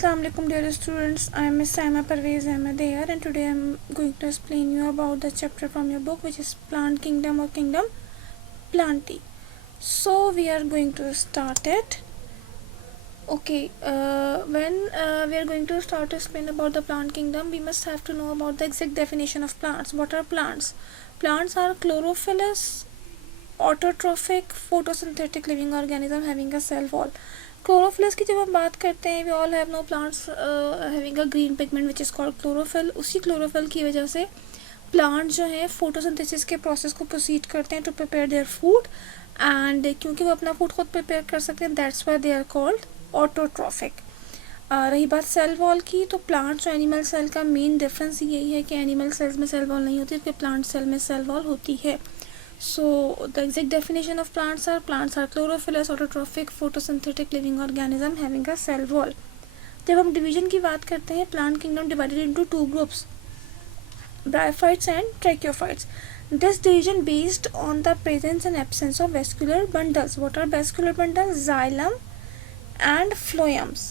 Assalamualaikum dear students, I am Miss Saima Parvez Ahmed here, and today I am going to explain you about the chapter from your book, which is Plant Kingdom or Kingdom Plantae. So we are going to start it. Okay, when we are going to start to explain about the plant kingdom, we must have to know about the exact definition of plants. What are plants? Plants are chlorophyllous, autotrophic, photosynthetic living organism having a cell wall. Chlorophylls की जब हम बात करते हैं, we all have know plants having a green pigment which is called chlorophyll. उसी chlorophyll की वजह से प्लांट जो है फोटोसिंथेसिस के प्रोसेस को प्रोसीड करते हैं to prepare their food, and क्योंकि वो अपना फूड खुद प्रिपेयर कर सकते हैं, that's why they are called autotrophic. रही बात सेल वॉल की, तो प्लांट्स और एनिमल सेल का मेन डिफरेंस यही है कि एनिमल सेल्स में सेल वॉल नहीं होती, जबकि प्लांट सेल में सेल वॉल होती है. So the exact definition of plants are chlorophyllous, autotrophic, photosynthetic living organism having a cell wall. जब हम डिवीजन की बात करते हैं, plant kingdom divided into two groups, bryophytes and tracheophytes. This division based on the presence and absence of vascular bundles. What are vascular bundles? Xylem and phloems.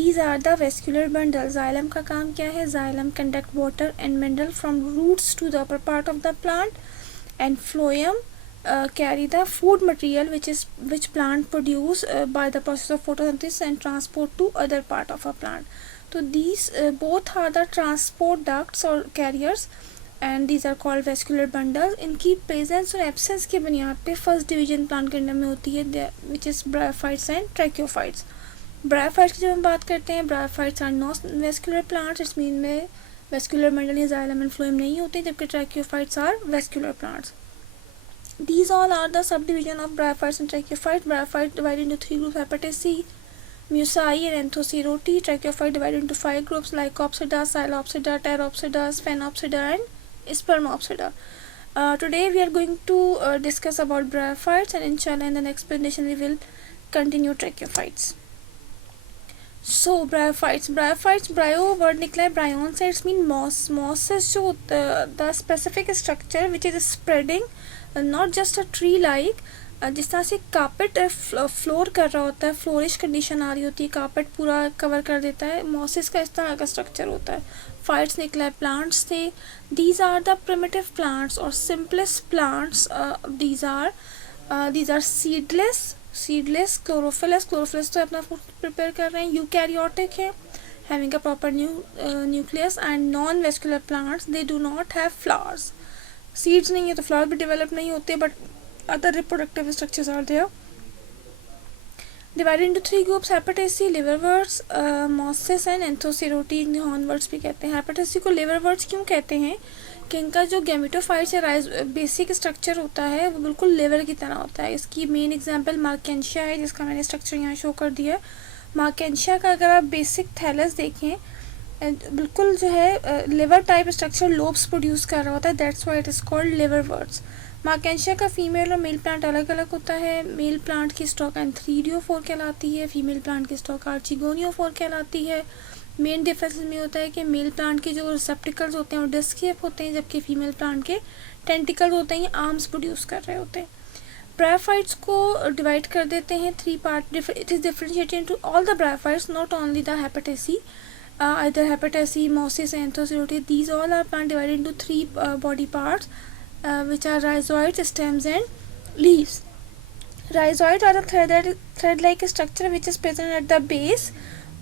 These are the vascular bundles. Xylem का काम क्या है? Xylem conduct water and mineral from roots to the upper part of the plant, and phloem carry the food material which plant produce by the process of photosynthesis and transport to other part of a plant. So these both are the transport ducts or carriers, and these are called vascular bundles. इनकी presence और absence के बुनियाद पे first division plant kingdom में होती है, which is bryophytes and tracheophytes. Bryophytes की जब हम बात करते हैं, bryophytes are non-vascular plants. इस मीन में vascular bundle या xylem and phloem नहीं होते, जबकि tracheophytes are vascular plants. These all are the subdivision of bryophytes and tracheophytes. Bryophytes divided into three groups: Hepataceae, Musae, and Anthocerote. Tracheophytes divided into five groups: Lycopsida, Psilopsida, Pteropsida, Sphenopsida, and Spermopsida. Today we are going to discuss about bryophytes, and inshallah in the next presentation we will continue tracheophytes. So bryophytes, bryo word निकला है bryon से, it's mean moss. Moss is जो the specific structure which is spreading, not just a tree like, जिस तरह से carpet floor कर रहा होता है, फ्लोरिश कंडीशन आ रही होती है, कार्पेट पूरा कवर कर देता है, मॉसेस का इस तरह का स्ट्रक्चर होता है. फाइट्स निकला है प्लांट्स से. These are the primitive plants और simplest plants. These are seedless, chlorophyllous तो अपना फूड प्रिपेयर कर रहे हैं, यूकैरियोटिक है, having a proper nucleus, and non vascular plants, they do not have flowers. Seeds नहीं है तो फ्लावर भी डेवलप नहीं होते, but other reproductive structures are there. Divided into three groups: Hepaticae, liverworts, mosses and Anthocerotae, hornworts भी कहते हैं. हेपेटासी को लिवरवर्ट्स क्यों कहते हैं कि इनका जो गैमेटोफाइट्स या बेसिक स्ट्रक्चर होता है वो बिल्कुल लिवर की तरह होता है. इसकी मेन एग्जांपल मार्केंशिया है, जिसका मैंने स्ट्रक्चर यहाँ शो कर दिया है. मार्केंशिया का अगर आप बेसिक थैलस देखें, बिल्कुल जो है liver type structure lobes produce कर रहा होता है, that's why it is called liverworts. Marchantia का फीमेल और मेल प्लांट अलग अलग होता है. मेल प्लांट की स्टॉक एंथ्रीडियोफोर कहलाती है, फीमेल प्लांट की स्टॉक आर्चिगोनियोफोर कहलाती है. मेन डिफरेंस में होता है कि मेल प्लांट के जो रिसेप्टिकल्स होते हैं वो डिस्क शेप होते हैं, जबकि फीमेल प्लांट के टेंटिकल्स होते हैं, आर्म्स प्रोड्यूस कर रहे होते हैं. ब्रायोफाइट्स को डिवाइड कर देते हैं three part. It is differentiated into all the bryophytes, not only the Hepaticae. Either Hepataceae, Mosses, and Anthocerote. These all are plant divided into three body parts, which are rhizoids, stems, and leaves. Rhizoids are the thread-like structure which is present at the base,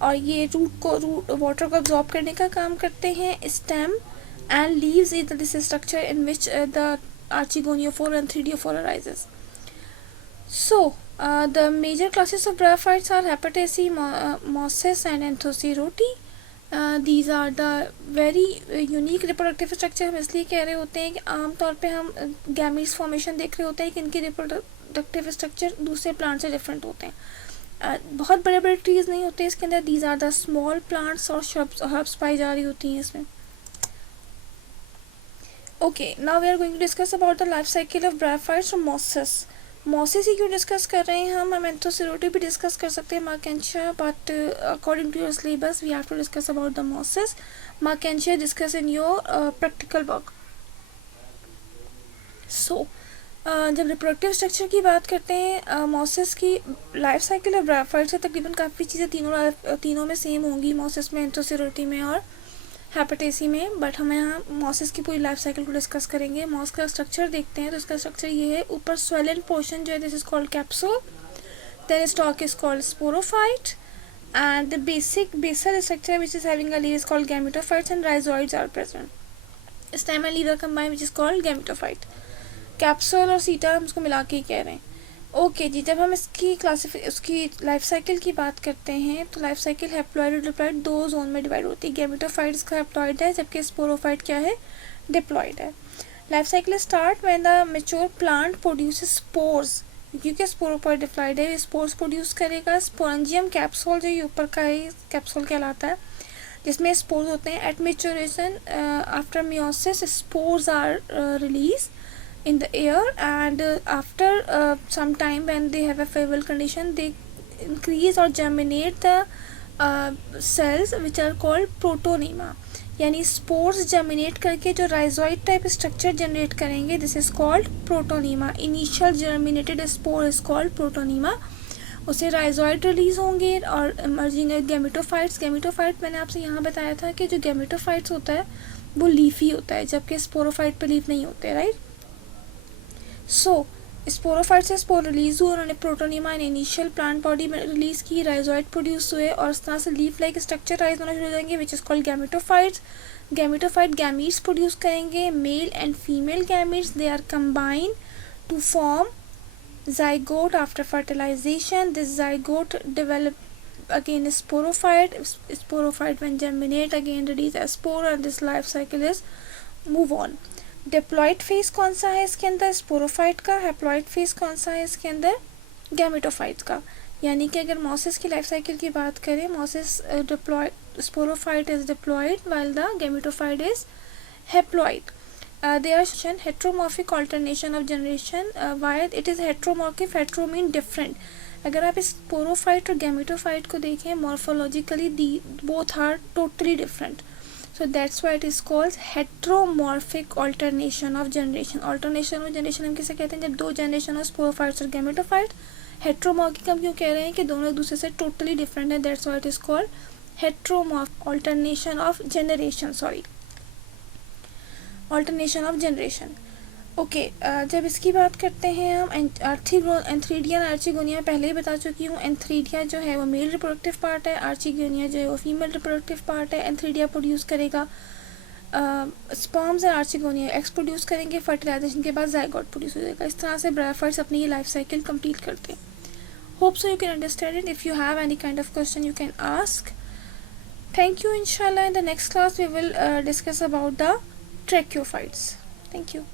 और ये root water को absorb करने का काम करते हैं. Stem and leaves is this structure in which the archigoniophore and thridiophore arises. So the major classes of bryophytes are Hepataceae, Mosses, and Anthocerote. These are the very unique reproductive structure. हम इसलिए कह रहे होते हैं कि आमतौर पे हम गैमीट्स फॉर्मेशन देख रहे होते हैं कि इनके रिप्रोडक्टिव स्ट्रक्चर दूसरे प्लांट से डिफरेंट होते हैं. बहुत बड़े बड़े ट्रीज नहीं होते इसके अंदर. These are the small plants और हर्ब्स पाई जा रही होती हैं इसमें. Okay, now we are going to discuss about the life cycle of bryophytes और मॉसेस. मॉसेस ही क्यों डिस्कस कर रहे हैं हम एंथोसेरोटी भी डिस्कस कर सकते हैं, Marchantia, but according to your syllabus we have to discuss about the mosses. Marchantia discuss in your practical work. So जब रिप्रोडक्टिव स्ट्रक्चर की बात करते हैं, मॉसिस की लाइफ साइकिल और ब्रायोफाइट से तकरीबन काफ़ी चीज़ें तीनों में सेम होंगी, मॉसिस में, एंथ्रोसिरोटी में और हेपेटेसी में, बट हम यहाँ मॉसिस की पूरी लाइफ साइकिल को डिस्कस करेंगे। मॉस का स्ट्रक्चर देखते हैं तो इसका स्ट्रक्चर ये है, ऊपर स्वेलेंट पोर्शन जो है this is called capsule, then stalk is called sporophyte, and the basal structure which is having a leaf is called gametophytes and rhizoids are present. Stem and leaf are combined which is called gametophyte. Capsule और सीटा हम उसको मिला के ही कह रहे हैं। Okay जी, जब हम उसकी लाइफ साइकिल की बात करते हैं तो लाइफ साइकिल हैप्लॉइड और डिप्लॉइड दो जोन में डिवाइड होती है। गैमेटोफाइट्स का हैप्लॉइड है जबकि स्पोरोफाइट क्या है, डिप्लॉइड है। Life cycle start when the mature plant produces spores, क्योंकि स्पोरोफाइट डिप्लॉइड है, स्पोर्स प्रोड्यूस करेगा। स्पोरेंजियम कैप्सूल जो ये ऊपर का है कैप्सूल कहलाता है, जिसमें स्पोर्स होते हैं। At maturation after meiosis spores are release in the air, and after some time when they have a favorable condition they increase or germinate the cells which are called protonema, यानी spores germinate करके जो rhizoid type structure generate करेंगे this is called protonema. Initial germinated spore is called protonema, उसे rhizoid release होंगे और emerging gametophytes. Gametophyte मैंने आपसे यहाँ बताया था कि जो गैमेटोफाइट्स होता है वो लीफी होता है जबकि स्पोरोफाइट पे लीफ नहीं होते, राइट। सो स्पोरोफाइट से स्पोर रिलीज हुए, उन्होंने protonema in initial plant body में रिलीज की, राइजोइड प्रोड्यूस हुए और इस तरह से लीफ लाइक स्ट्रक्चर राइज होना शुरू हो जाएंगे which is called gametophytes. Gametophyte gametes produce करेंगे, male and female gametes, they are combined to form zygote after fertilization. This zygote develop again sporophyte. Sporophyte when germinate again release a spore and this life cycle is move on. Diploid phase कौन सा है इसके अंदर, sporophyte का। Haploid phase कौन सा है इसके अंदर, गैमेटोफाइट का। यानी कि अगर मॉसिस की लाइफ साइकिल की बात करें, mosses diploid, sporophyte is diploid while the gametophyte is haploid. There are heteromorphic alternation of generation. Why it is heteromorphic? Hetero mean different. अगर आप स्पोरोफाइट और गैमेटोफाइट को देखें morphologically both are totally different, so that's why it is called heteromorphic alternation of generation. Alternation of generation हम किसे कहते हैं, जब दो जनरेशन ऑफ स्पोरोफाइट्स और गैमेटोफाइट। हेट्रोमॉर्फिक हम क्यों कह रहे हैं कि दोनों एक दूसरे से टोटली डिफरेंट है, that's why it is called heteromorphic alternation of generation, sorry, alternation of generation. Okay, जब इसकी बात करते हैं हम एंथ्रीडिया और आर्चिगोनिया, पहले ही बता चुकी हूँ। एंथ्रीडिया जो है वो मेल रिप्रोडक्टिव पार्ट है, आर्चिगोनिया जो है वो फीमेल रिप्रोडक्टिव पार्ट है। एंथ्रीडिया प्रोड्यूस करेगा स्पर्म्स और आर्चिगोनिया एग्स प्रोड्यूस करेंगे, फर्टिलाइजेशन के बाद जाइगोट प्रोड्यूस हो जाएगा। इस तरह से ब्रायोफाइट्स अपनी ये लाइफ साइकिल कंप्लीट करते हैं। Hope so you can understand it. If you have any kind of question you can ask. Thank you. इंशाल्लाह in the next class we will discuss about the tracheophytes. Thank you.